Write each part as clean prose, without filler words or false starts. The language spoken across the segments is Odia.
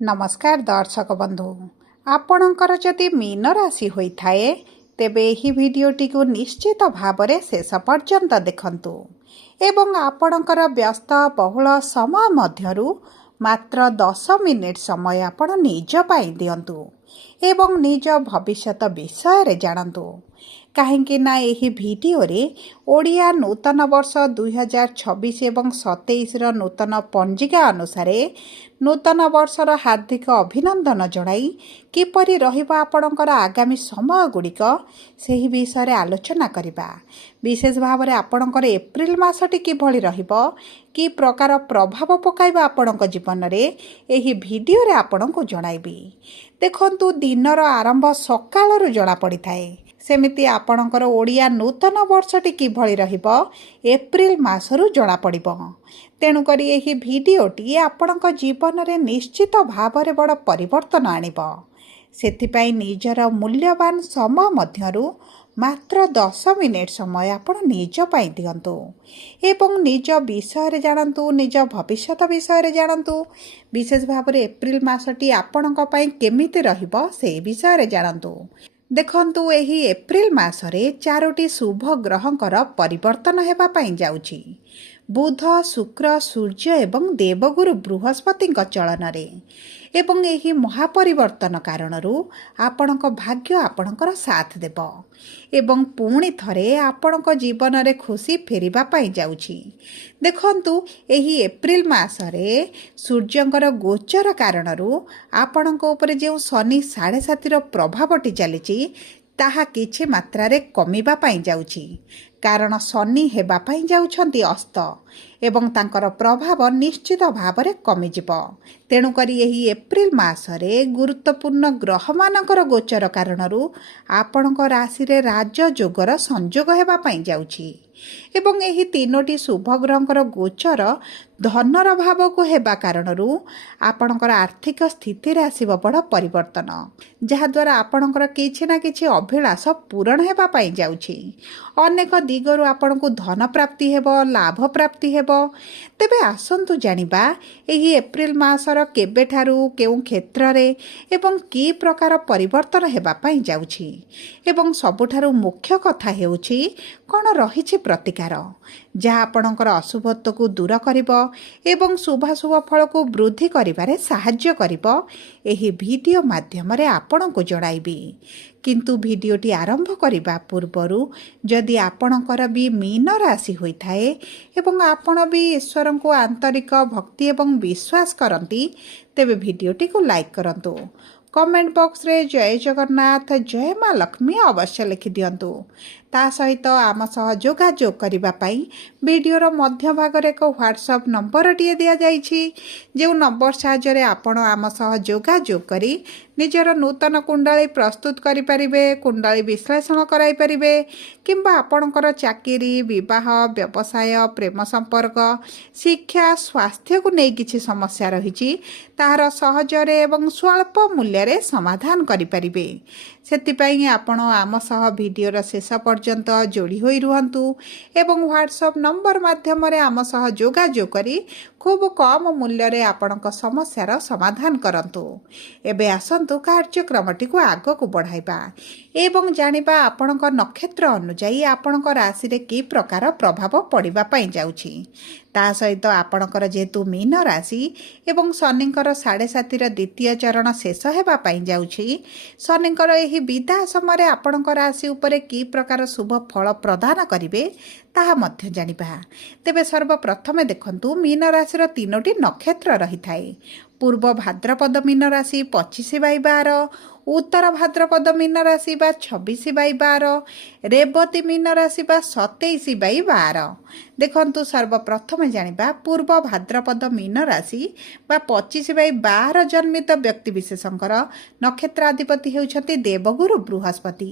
नमस्कार दर्शक बंधु आपणकर जदि मीन राशि होइथाए तेबे एही भिडियोटी को निश्चित भावरे शेष पर्यंत देखंतु एवं आपणकर व्यस्त बहुल समय मध्यरु मात्र 10 मिनिट समय आपण निज पाई दियंतु एवं निज भविष्यत विषय रे जानंतु कहीं ना यही भिडियो रे ओडिया नूतन वर्ष 2026 एवं 27 नूतन पंजिका अनुसार नूतन वर्षर हार्दिक अभिनंदन जणाई किपरि रहिबा आपणकर आगामी समय गुड़िक सही विषय आलोचना करिबा। विशेष भाव में आपणकर एप्रिल मासटी किभଳି रहिबो कि प्रकार प्रभाव पकाइबा आपणक जीवन रे एही भिडियो रे आपणको जणाइबी। देखंतु दिनर आरंभ सकाळरु जणा पड़िथाए सेमिति आपणकर ओडिया नूतन वर्षटी किभଳି रहिबो एप्रिल मासरु जणा पड़िबो। तेणुकरी एही भिडियोटी आपणक जीवन रे निश्चित भाव में बड़ परिवर्तन आनिबो। सेथिपाई निजर मूल्यवान समय मध्यरु मात्र 10 मिनिट समय आपण निज पाई दियंतु एवं निज विषय रे जानंतु निज भविष्यत विषय रे जानंतु विशेष भाव में एप्रिल मासटी आपणक पाई केमिति रहिबो से विषय रे जानंतु। देखंतु एही एप्रिल मासरे 4टी शुभ ग्रहंकर परिवर्तन हेबा पाई जाउची। बुध शुक्र सूर्य एवं देवगुरु बृहस्पति चलन एवं एही महापरिवर्तन कारणरू आपणक भाग्य आपणकर साथ देव एवं पुणी थरे आपणक जीवन रे खुशी फेरिबा पाई जाउची। देखंतु एही एप्रिल मासरे सूर्यंकर गोचर कारणरू आपणक ऊपर जे शनि 7.5 प्रभावटी चलीची ताहा किछि मात्रारे कमिबा पाई जाउची कारण शनि हेबा पाई जाउछंती अस्त एवं तांकर प्रभाव निश्चित भाव में कमिजिबो। तेणुकरी एही एप्रिल मासरे गुरुत्वपूर्ण ग्रह मानकर गोचर कारणरू आपणक राशि रे राजयोगर संयोग हेबा पाई जाउची एवं एही 3टी शुभ ग्रहंकर गोचर धनर भाव को हेबा कारणरू आपणकर आर्थिक स्थिति रे आसीबो बड़ परिवर्तन जहा द्वारा आपणकर किछि ना किछि अभिलाष पूरण हेबा पाई जाउची। अनेक दिगरु आपणको धन प्राप्ति हेबो लाभ प्राप्ति हेबो। तेबे आसंतु जानिबा एही एप्रिल मासर केबेठारू केउ क्षेत्र रे एवं की प्रकार परिवर्तन हेबा पाई जाउची एवं सबुठारू मुख्य कथा हेउची कोन रहिछि प्रतिकार जहा आपणकर अशुभत्व को दूर करिबो एवं शुभाशुभ फल को वृद्धि करिबारे सहाय्य करिबो। एही वीडियो माध्यम रे आपणको जणाइबी किंतु वीडियोटी आरंभ करिबा पूर्वरु जदि आपणकर भी मीन राशि होइथाए एवं आपण भी ईश्वर को आंतरिक भक्ति एवं विश्वास करंती तेबे वीडियोटी को लाइक करंतु। कमेंट बॉक्स रे जय जगन्नाथ जय माँ लक्ष्मी अवश्य लिखि दियंतु। ता सहित आम सह जोगाजोग करिबा पाई वीडियोर मध्य भाग रे एक व्हाट्सएप नंबर टिए दिया जाइछि जो नंबर साहाय्य आपण आम सह जोगाजोग करी निजर नूतन कुंडली प्रस्तुत करि परिबे कुंडली विश्लेषण कराई परिबे किंबा आपणकर चाकरी विवाह व्यवसाय प्रेम संपर्क शिक्षा स्वास्थ्य को नहीं किछि समस्या रहिछि ताहार सहजरे एवं स्वल्प मूल्य रे समाधान करि परिबे। सेतिपाई आपण आम सह वीडियोर शेष पर्यंत जोड़ी होई रुहंतु एवं व्हाट्सएप नंबर माध्यम रे आम सह जोगाजोग करी खूब कम मूल्य रे आपणक समस्यार समाधान करंतु। एबे आसंतु कार्यक्रमटी को आग को बढ़ाइबा एवं जानिबा आपणक नक्षत्र अनुसार आपणक राशि रे की प्रकार प्रभाव पड़िबा पाई जाउछि। ता सहित आपणकर जेतु मीन राशि एवं शनिकर 7.5 द्वितीय चरण शेष हेबा पाई जाउछि शनिकर एही विदा समय आपणक राशि उपरे की प्रकार शुभ फल प्रदान करिवे ताहा मध्य जानिबा। तेबे सर्वप्रथमे देखंतु मीन राशि 3टी नक्षत्र रही थाए। पूर्व भाद्रपद मीन राशि 25/12 उत्तर भाद्रपद मीन राशि 26/12 रेवती मीन राशि 27/12। देखंतु सर्वप्रथमे जानिबा पूर्व भाद्रपद मीन राशि 25/12 जन्मित व्यक्ति विशेषंकर नक्षत्राधिपति हेउछति देवगुरु बृहस्पति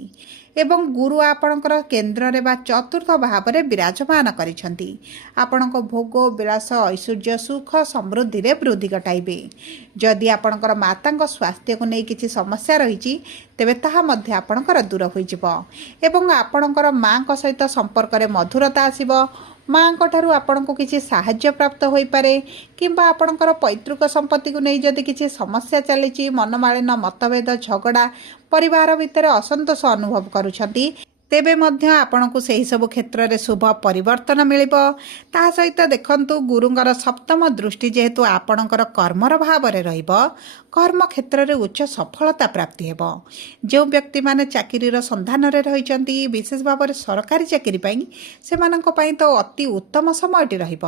एवं गुरु आपणकर केन्द्र रे बा चतुर्थ भाव रे विराजमान करिसंती। आपणक भोग विलास ऐश्वर्य सुख समृद्धि रे वृद्धि घटाइबे। जदि आपणकर मातांक स्वास्थ्य को नहीं किछि समस्या रहिछि तेबे ताहा मध्य आपणकर दूर होई जिवो एवं आपणकर मां को सहित संपर्क रे मधुरता आसीबो ମାଙ୍କ ଠାରୁ ଆପଣଙ୍କୁ କିଛି ସାହାଯ୍ୟ ପ୍ରାପ୍ତ ହୋଇପାରେ କିମ୍ବା ଆପଣଙ୍କର ପୈତୃକ ସମ୍ପତ୍ତିକୁ ନେଇ ଯଦି କିଛି ସମସ୍ୟା ଚାଲିଛି, ମନମାଳିନ, ମତଭେଦ, ଝଗଡ଼ା, ପରିବାର ଭିତରେ ଅସନ୍ତୋଷ ଅନୁଭବ କରୁଛନ୍ତି, ତେବେ ମଧ୍ୟ ଆପଣଙ୍କୁ ସେହି ସବୁ କ୍ଷେତ୍ରରେ ଶୁଭ ପରିବର୍ତ୍ତନ ମିଳିବ। ତା ସହିତ ଦେଖନ୍ତୁ, ଗୁରୁଙ୍କର ସପ୍ତମ ଦୃଷ୍ଟି ଯେହେତୁ ଆପଣଙ୍କର କର୍ମର ଭାବରେ ରହିବ, କର୍ମ କ୍ଷେତ୍ରରେ ଉଚ୍ଚ ସଫଳତା ପ୍ରାପ୍ତି ହେବ। ଯେଉଁ ବ୍ୟକ୍ତିମାନେ ଚାକିରିର ସନ୍ଧାନରେ ରହିଛନ୍ତି, ବିଶେଷ ଭାବରେ ସରକାରୀ ଚାକିରି ପାଇଁ, ସେମାନଙ୍କ ପାଇଁ ତ ଅତି ଉତ୍ତମ ସମୟଟି ରହିବ।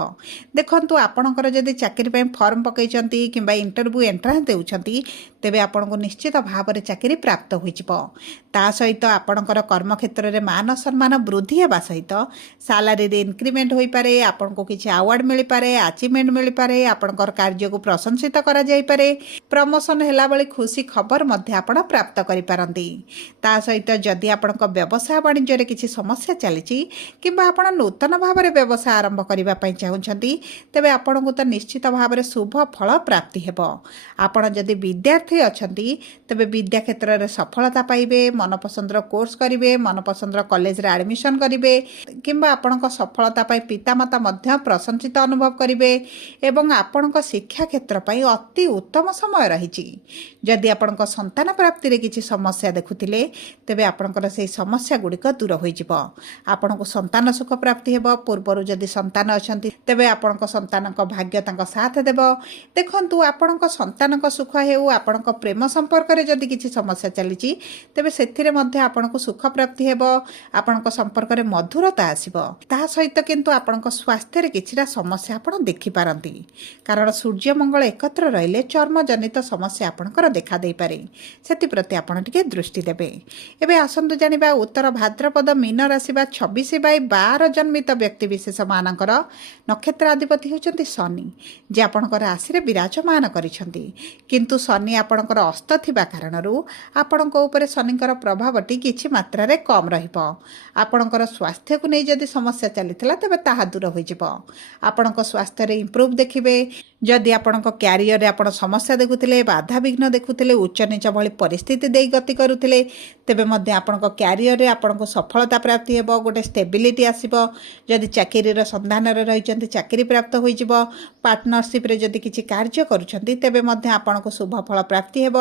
ଦେଖନ୍ତୁ, ଆପଣଙ୍କର ଯଦି ଚାକିରି ପାଇଁ ଫର୍ମ ପକାଇଛନ୍ତି କିମ୍ବା ଇଣ୍ଟରଭ୍ୟୁ ଏଣ୍ଟ୍ରାନ୍ସ ଦେଉଛନ୍ତି, ତେବେ ଆପଣଙ୍କୁ ନିଶ୍ଚିତ ଭାବରେ ଚାକିରି ପ୍ରାପ୍ତ ହୋଇଯିବ। ତା ସହିତ ଆପଣଙ୍କର କର୍ମକ୍ଷେତ୍ରରେ ମାନ ସମ୍ମାନ ବୃଦ୍ଧି ହେବା ସହିତ ସାଲାରୀରେ ଇନକ୍ରିମେଣ୍ଟ ହୋଇପାରେ, ଆପଣଙ୍କୁ କିଛି ଆୱାର୍ଡ଼ ମିଳିପାରେ, ଆଚିଭମେଣ୍ଟ ମିଳିପାରେ, ଆପଣଙ୍କର କାର୍ଯ୍ୟକୁ ପ୍ରଶଂସିତ କରାଯାଇପାରେ, ପ୍ରମୋସନ୍ ହେଲାଭଳି ଖୁସି ଖବର ମଧ୍ୟ ଆପଣ ପ୍ରାପ୍ତ କରିପାରନ୍ତି। ତା ସହିତ ଯଦି ଆପଣଙ୍କ ବ୍ୟବସାୟ ବାଣିଜ୍ୟରେ କିଛି ସମସ୍ୟା ଚାଲିଛି କିମ୍ବା ଆପଣ ନୂତନ ଭାବରେ ବ୍ୟବସାୟ ଆରମ୍ଭ କରିବା ପାଇଁ ଚାହୁଁଛନ୍ତି, ତେବେ ଆପଣଙ୍କୁ ତ ନିଶ୍ଚିତ ଭାବରେ ଶୁଭ ଫଳ ପ୍ରାପ୍ତି ହେବ। ଆପଣ ଯଦି ବିଦ୍ୟାର୍ଥୀ ଅଛନ୍ତି, ତେବେ ବିଦ୍ୟା କ୍ଷେତ୍ରରେ ସଫଳତା ପାଇବେ, ମନପସନ୍ଦର କୋର୍ସ କରିବେ, ମନପସନ୍ଦର କଲେଜରେ ଆଡ଼ମିସନ୍ କରିବେ କିମ୍ବା ଆପଣଙ୍କ ସଫଳତା ପାଇଁ ପିତାମାତା ମଧ୍ୟ ପ୍ରଶଂସିତ ଅନୁଭବ କରିବେ ଏବଂ ଆପଣଙ୍କ ଶିକ୍ଷା କ୍ଷେତ୍ର ପାଇଁ ଅତି ଉତ୍ତମ ସମୟ ରହିଛି। ଯଦି ଆପଣଙ୍କ ସନ୍ତାନ ପ୍ରାପ୍ତିରେ କିଛି ସମସ୍ୟା ଦେଖୁଥିଲେ, ତେବେ ଆପଣଙ୍କର ସେହି ସମସ୍ୟା ଗୁଡ଼ିକ ଦୂର ହୋଇଯିବ। ଆପଣଙ୍କୁ ସନ୍ତାନ ସୁଖ ପ୍ରାପ୍ତି ହେବ। ପୂର୍ବରୁ ଯଦି ସନ୍ତାନ ଅଛନ୍ତି, ତେବେ ଆପଣଙ୍କ ସନ୍ତାନଙ୍କ ଭାଗ୍ୟ ତାଙ୍କ ସାଥ ଦେବ। ଦେଖନ୍ତୁ, ଆପଣଙ୍କ ସନ୍ତାନଙ୍କ ସୁଖ ହେଉ, ଆପଣଙ୍କ ପ୍ରେମ ସମ୍ପର୍କରେ ଯଦି କିଛି ସମସ୍ୟା ଚାଲିଛି, ତେବେ ସେଥିରେ ମଧ୍ୟ ଆପଣଙ୍କୁ ସୁଖ ପ୍ରାପ୍ତି ହେବ, ଆପଣଙ୍କ ସମ୍ପର୍କରେ ମଧୁରତା ଆସିବ। ତାହା ସହିତ କିନ୍ତୁ ଆପଣଙ୍କ ସ୍ୱାସ୍ଥ୍ୟରେ କିଛିଟା ସମସ୍ୟା ଆପଣ ଦେଖିପାରନ୍ତି, କାରଣ ସୂର୍ଯ୍ୟମଙ୍ଗଳ એકત્ર ରହିଲେ ଚର୍ମଜନିତ ସମସ୍ୟା ଆପଣଙ୍କର ଦେଖାଦେଇପାରେ। ସେଥିପ୍ରତି ଆପଣ ଟିକେ ଦୃଷ୍ଟି ଦେବେ। ଏବେ ଆସନ୍ତୁ ଜାଣିବା, ଉତ୍ତର ଭାଦ୍ରପଦ ମୀନ ରାଶି ବା 26/12 ଜନ୍ମିତ ବ୍ୟକ୍ତିବିଶେଷମାନଙ୍କର ନକ୍ଷତ୍ର ଅଧିପତି ହେଉଛନ୍ତି ଶନି, ଯେ ଆପଣଙ୍କ ରାଶିରେ ବିରାଜମାନ କରିଛନ୍ତି। କିନ୍ତୁ ଶନି ଆପଣଙ୍କର ଅସ୍ତ ଥିବା କାରଣରୁ ଆପଣଙ୍କ ଉପରେ ଶନିଙ୍କର ପ୍ରଭାବଟି କିଛି ମାତ୍ରାରେ କମ୍ ରହିବ। ଆପଣଙ୍କର ସ୍ୱାସ୍ଥ୍ୟକୁ ନେଇ ଯଦି ସମସ୍ୟା ଚାଲିଥିଲା, ତେବେ ତାହା ଦୂର ହୋଇଯିବ। ଆପଣଙ୍କ ସ୍ୱାସ୍ଥ୍ୟରେ ଇମ୍ପ୍ରୁଭ୍ ଦେଖିବେ। ଯଦି ଆପଣଙ୍କ କ୍ୟାରିୟରରେ ଆପଣ ସମସ୍ୟା ଦେଖୁଥିଲେ, ବାଧାବିଘ୍ନ ଦେଖୁଥିଲେ, ଉଚ୍ଚ ନିଚ ଭଳି ପରିସ୍ଥିତି ଦେଇ ଗତି କରୁଥିଲେ, ତେବେ ମଧ୍ୟ ଆପଣଙ୍କ କ୍ୟାରିୟରରେ ଆପଣଙ୍କୁ ସଫଳତା ପ୍ରାପ୍ତି ହେବ, ଗୋଟେ ଷ୍ଟେବିଲିଟି ଆସିବ। ଯଦି ଚାକିରିର ସନ୍ଧାନରେ ରହିଛନ୍ତି, ଚାକିରି ପ୍ରାପ୍ତ ହୋଇଯିବ। ପାର୍ଟନରସିପ୍ରେ ଯଦି କିଛି କାର୍ଯ୍ୟ କରୁଛନ୍ତି, ତେବେ ମଧ୍ୟ ଆପଣଙ୍କୁ ଶୁଭ ଫଳ ପ୍ରାପ୍ତି ହେବ।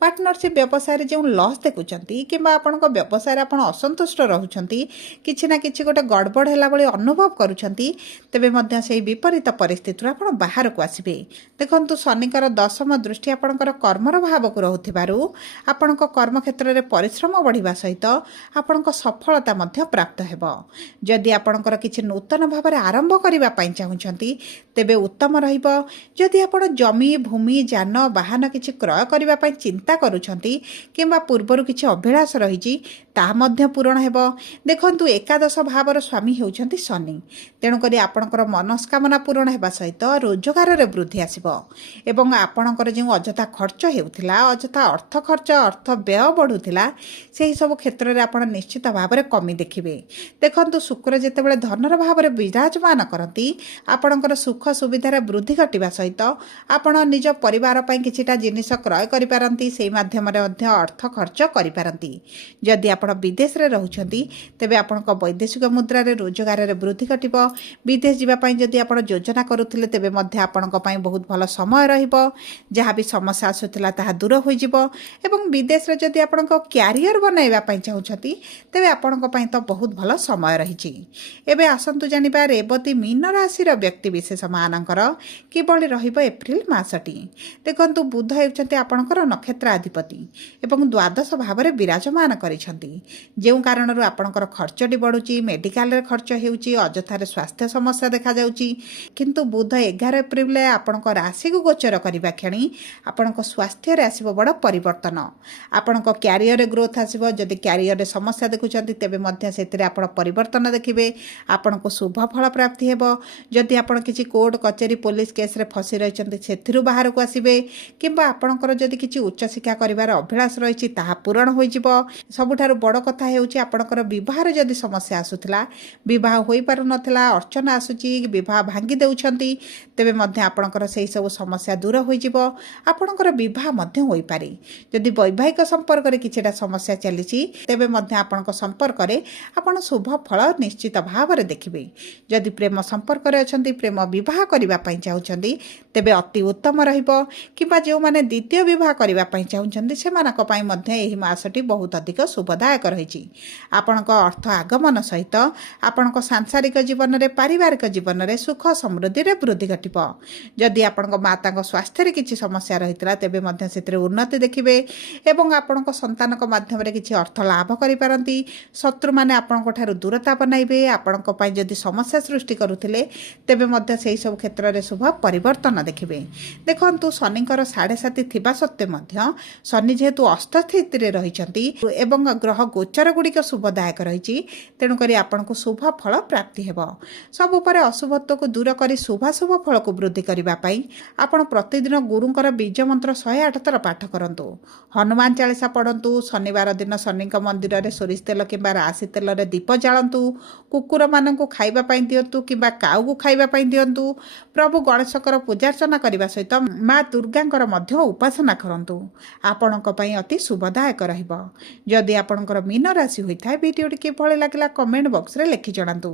ପାର୍ଟନରସିପ୍ ବ୍ୟବସାୟରେ ଯେଉଁ ଲସ୍ ଦେଖୁଛନ୍ତି କିମ୍ବା ଆପଣଙ୍କ ବ୍ୟବସାୟରେ ଆପଣ ଅସନ୍ତୁଷ୍ଟ ରହୁଛନ୍ତି, କିଛି ନା କିଛି ଗୋଟେ ଗଡ଼ବଡ଼ ହେଲା ଭଳି ଅନୁଭବ କରୁଛନ୍ତି, ତେବେ ମଧ୍ୟ ସେହି ବିପରୀତ ପରିସ୍ଥିତିରୁ ଆପଣ ବାହାରକୁ ଆସିବେ। ଦେଖନ୍ତୁ, ଶନିଙ୍କର 10ମ ଦୃଷ୍ଟି ଆପଣଙ୍କର କର୍ମର ଭାବକୁ ରହୁଥିବାରୁ ଆପଣଙ୍କ କର୍ମକ୍ଷେତ୍ରରେ ପରିଶ୍ରମ ବଢ଼ିବା ସହିତ ଆପଣଙ୍କ ସଫଳତା ମଧ୍ୟ ପ୍ରାପ୍ତ ହେବ। ଯଦି ଆପଣଙ୍କର କିଛି ନୂତନ ଭାବରେ ଆରମ୍ଭ କରିବା ପାଇଁ ଚାହୁଁଛନ୍ତି, ତେବେ ଉତ୍ତମ ରହିବ। ଯଦି ଆପଣ ଜମି, ଭୂମି, ଯାନ, ବାହନ କିଛି କ୍ରୟ କରିବା ପାଇଁ ଚିନ୍ତା କରୁଛନ୍ତି କିମ୍ବା ପୂର୍ବରୁ କିଛି ଅଭିଳାଷ ରହିଛି, ତାହା ମଧ୍ୟ ପୂରଣ ହେବ। ଦେଖନ୍ତୁ, ଏକାଦଶ ଭାବର ସ୍ୱାମୀ ହେଉଛନ୍ତି ଶନି, ତେଣୁକରି ଆପଣଙ୍କର ମନସ୍କାମନା ପୂରଣ ହେବା ସହିତ ରୋଜଗାରରେ ବୃଦ୍ଧି ଆସିବ ଏବଂ ଆପଣଙ୍କର ଯେଉଁ ଅଯଥା ଖର୍ଚ୍ଚ ହେଉଥିଲା, ଅଯଥା ଅର୍ଥ ଖର୍ଚ୍ଚ, ଅର୍ଥ ବ୍ୟୟ ବଢ଼ୁଥିଲା, ସେହି ସବୁ କ୍ଷେତ୍ରରେ ଆପଣ ନିଶ୍ଚିତ ଭାବରେ କମି ଦେଖିବେ। ଦେଖନ୍ତୁ, ଶୁକ୍ର ଯେତେବେଳେ ଧନର ଭାବରେ ବିରାଜମାନ କରନ୍ତି, ଆପଣଙ୍କର ସୁଖ ସୁବିଧାରେ ବୃଦ୍ଧି ଘଟିବା ସହିତ ଆପଣ ନିଜ ପରିବାର ପାଇଁ କିଛିଟା ଜିନିଷ କ୍ରୟ କରିପାରନ୍ତି, ସେହି ମାଧ୍ୟମରେ ମଧ୍ୟ ଅର୍ଥ ଖର୍ଚ୍ଚ କରିପାରନ୍ତି। ଯଦି ଆପଣ ବିଦେଶରେ ରହୁଛନ୍ତି, ତେବେ ଆପଣଙ୍କ ବୈଦେଶିକ ମୁଦ୍ରାରେ ରୋଜଗାରରେ ବୃଦ୍ଧି ଘଟିବ। ବିଦେଶ ଯିବା ପାଇଁ ଯଦି ଆପଣ ଯୋଜନା କରୁଥିଲେ, ତେବେ ମଧ୍ୟ ଆପଣଙ୍କ ପାଇଁ ବହୁତ ଭଲ ସମୟ ରହିବ। ଯାହା ବି ସମସ୍ୟା ଆସୁଥିଲା, ତାହା ଦୂର ହୋଇଯିବ ଏବଂ ବିଦେଶରେ ଯଦି ଆପଣଙ୍କ କ୍ୟାରିୟର ବନାଇବା ପାଇଁ ଚାହୁଁଛନ୍ତି, ତେବେ ଆପଣଙ୍କ ପାଇଁ ତ ବହୁତ ଭଲ ସମୟ ରହିଛି। ଏବେ ଆସନ୍ତୁ ଜାଣିବା, ରେବତୀ ମୀନ ରାଶିର ବ୍ୟକ୍ତିବିଶେଷମାନଙ୍କର କିଭଳି ରହିବ ଏପ୍ରିଲ ମାସଟି। ଦେଖନ୍ତୁ, ବୁଧ ହେଉଛନ୍ତି ଆପଣଙ୍କର ନକ୍ଷତ୍ରାଧିପତି ଏବଂ ଦ୍ୱାଦଶ ଭାବରେ ବିରାଜମାନ କରିଛନ୍ତି, ଯେଉଁ କାରଣରୁ ଆପଣଙ୍କର ଖର୍ଚ୍ଚଟି ବଢ଼ୁଛି, ମେଡ଼ିକାଲରେ ଖର୍ଚ୍ଚ ହେଉଛି, ଅଯଥାରେ ସ୍ୱାସ୍ଥ୍ୟ ସମସ୍ୟା ଦେଖାଯାଉଛି। କିନ୍ତୁ ବୁଧ 11 ଏପ୍ରିଲରେ ଆପଣଙ୍କ ରାଶିକୁ ଗୋଚର କରିବା କ୍ଷଣି ଆପଣଙ୍କ ସ୍ୱାସ୍ଥ୍ୟରେ ଆସିବ ବଡ଼ ପରିବର୍ତ୍ତନ। ଆପଣଙ୍କ କ୍ୟାରିୟରରେ ଗ୍ରୋଥ୍ ଆସିବ। ଯଦି କ୍ୟାରିୟରରେ ସମସ୍ୟା ଦେଖୁଛନ୍ତି, ତେବେ ମଧ୍ୟ ସେଥିରେ ଆପଣ ପରିବର୍ତ୍ତନ ଦେଖିବେ। ଆପଣଙ୍କୁ ଶୁଭ ଫଳ ପ୍ରାପ୍ତି ହେବ। ଯଦି ଆପଣ କିଛି କୋର୍ଟ କଚେରୀ ପୋଲିସ କେସ୍ରେ ଫସି ରହିଛନ୍ତି, ସେଥିରୁ ବାହାରକୁ ଆସିବେ କିମ୍ବା ଆପଣଙ୍କର ଯଦି କିଛି ଉଚ୍ଚ ଉଚ୍ଚଶିକ୍ଷା କରିବାର ଅଭିଳାଷ ରହିଛି ତାହା ପୂରଣ ହୋଇଯିବ। ସବୁଠାରୁ ବଡ଼ କଥା ହେଉଛି ଆପଣଙ୍କର ବିବାହରେ ଯଦି ସମସ୍ୟା ଆସୁଥିଲା, ବିବାହ ହୋଇପାରୁନଥିଲା, ଅର୍ଚ୍ଚନା ଆସୁଛି, ବିବାହ ଭାଙ୍ଗି ଦେଉଛନ୍ତି, ତେବେ ମଧ୍ୟ ଆପଣଙ୍କର ସେହିସବୁ ସମସ୍ୟା ଦୂର ହୋଇଯିବ। ଆପଣଙ୍କର ବିବାହ ମଧ୍ୟ ହୋଇପାରେ। ଯଦି ବୈବାହିକ ସମ୍ପର୍କରେ କିଛିଟା ସମସ୍ୟା ଚାଲିଛି, ତେବେ ମଧ୍ୟ ଆପଣଙ୍କ ସମ୍ପର୍କରେ ଆପଣ ଶୁଭ ଫଳ ନିଶ୍ଚିତ ଭାବରେ ଦେଖିବେ। ଯଦି ପ୍ରେମ ସମ୍ପର୍କରେ ଅଛନ୍ତି, ପ୍ରେମ ବିବାହ କରିବା ପାଇଁ ଚାହୁଁଛନ୍ତି, ତେବେ ଅତି ଉତ୍ତମ ରହିବ। କିମ୍ବା ଯେଉଁମାନେ ଦ୍ୱିତୀୟ ବିବାହ କରିବା ପାଇଁ ଚାହୁଁଛନ୍ତି, ସେମାନଙ୍କ ପାଇଁ ମଧ୍ୟ ଏହି ମାସଟି ବହୁତ ଅଧିକ ଶୁଭଦାୟକ ରହିଛି। ଆପଣଙ୍କ ଅର୍ଥ ଆଗମନ ସହିତ ଆପଣଙ୍କ ସାଂସାରିକ ଜୀବନରେ, ପାରିବାରିକ ଜୀବନରେ ସୁଖ ସମୃଦ୍ଧିରେ ବୃଦ୍ଧି ଘଟିବ। ଯଦି ଆପଣଙ୍କ ମାତାଙ୍କ ସ୍ୱାସ୍ଥ୍ୟରେ କିଛି ସମସ୍ୟା ରହିଥିଲା, ତେବେ ମଧ୍ୟ ସେଥିରେ ଉନ୍ନତି ଦେଖିବେ ଏବଂ ଆପଣଙ୍କ ସନ୍ତାନଙ୍କ ମାଧ୍ୟମରେ କିଛି ଅର୍ଥ ଲାଭ କରିପାରନ୍ତି। ଶତ୍ରୁମାନେ ଆପଣଙ୍କ ଠାରୁ ଦୂରତା ବନାଇବେ। ଆପଣଙ୍କ ପାଇଁ ଯଦି ସମସ୍ୟା ସୃଷ୍ଟି କରୁଥିଲେ, ତେବେ ମଧ୍ୟ ସେହି ସବୁ କ୍ଷେତ୍ରରେ ଶୁଭ ପରିବର୍ତ୍ତନ ଦେଖିବେ। ଦେଖନ୍ତୁ, ଶନିଙ୍କର 7.5 ଥିବା ସତ୍ତ୍ୱେ ମଧ୍ୟ ଶନି ଯେହେତୁ ଅଷ୍ଟସ୍ଥିତିରେ ରହିଛନ୍ତି ଏବଂ ଗ୍ରହ ଗୋଚର ଗୁଡ଼ିକ ଶୁଭଦାୟକ ରହିଛି, ତେଣୁକରି ଆପଣଙ୍କୁ ଶୁଭ ଫଳ ପ୍ରାପ୍ତି ହେବ। ସବୁ ପରେ ଅଶୁଭତ୍ୱକୁ ଦୂର କରି ଶୁଭାଶୁଭ ଫଳକୁ ବୃଦ୍ଧି କରିବା ପାଇଁ ଆପଣ ପ୍ରତିଦିନ ଗୁରୁଙ୍କର ବୀଜ ମନ୍ତ୍ର 108 ଥର ପାଠ କରନ୍ତୁ। ହନୁମାନ ଚାଳିସା ପଢ଼ନ୍ତୁ। ଶନିବାର ଦିନ ଶନିଙ୍କ ମନ୍ଦିରରେ ସୋରିଷ ତେଲ କିମ୍ବା ରାଶି ତେଲରେ ଦୀପ ଜାଳନ୍ତୁ। କୁକୁରମାନଙ୍କୁ ଖାଇବା ପାଇଁ ଦିଅନ୍ତୁ କିମ୍ବା କାଉକୁ ଖାଇବା ପାଇଁ ଦିଅନ୍ତୁ। ପ୍ରଭୁ ଗଣେଶଙ୍କର ପୂଜାର୍ଚ୍ଚନା କରିବା ସହିତ ମା ଦୁର୍ଗାଙ୍କର ମଧ୍ୟ ଉପାସନା କରନ୍ତୁ। ଆପଣଙ୍କ ପାଇଁ ଅତି ଶୁଭଦାୟକ ରହିବ। ଯଦି ଆପଣଙ୍କର ମୀନ ରାଶି ହୋଇଥାଏ, ଭିଡ଼ିଓଟି କିଭଳି ଲାଗିଲା କମେଣ୍ଟ ବକ୍ସରେ ଲେଖି ଜଣାନ୍ତୁ।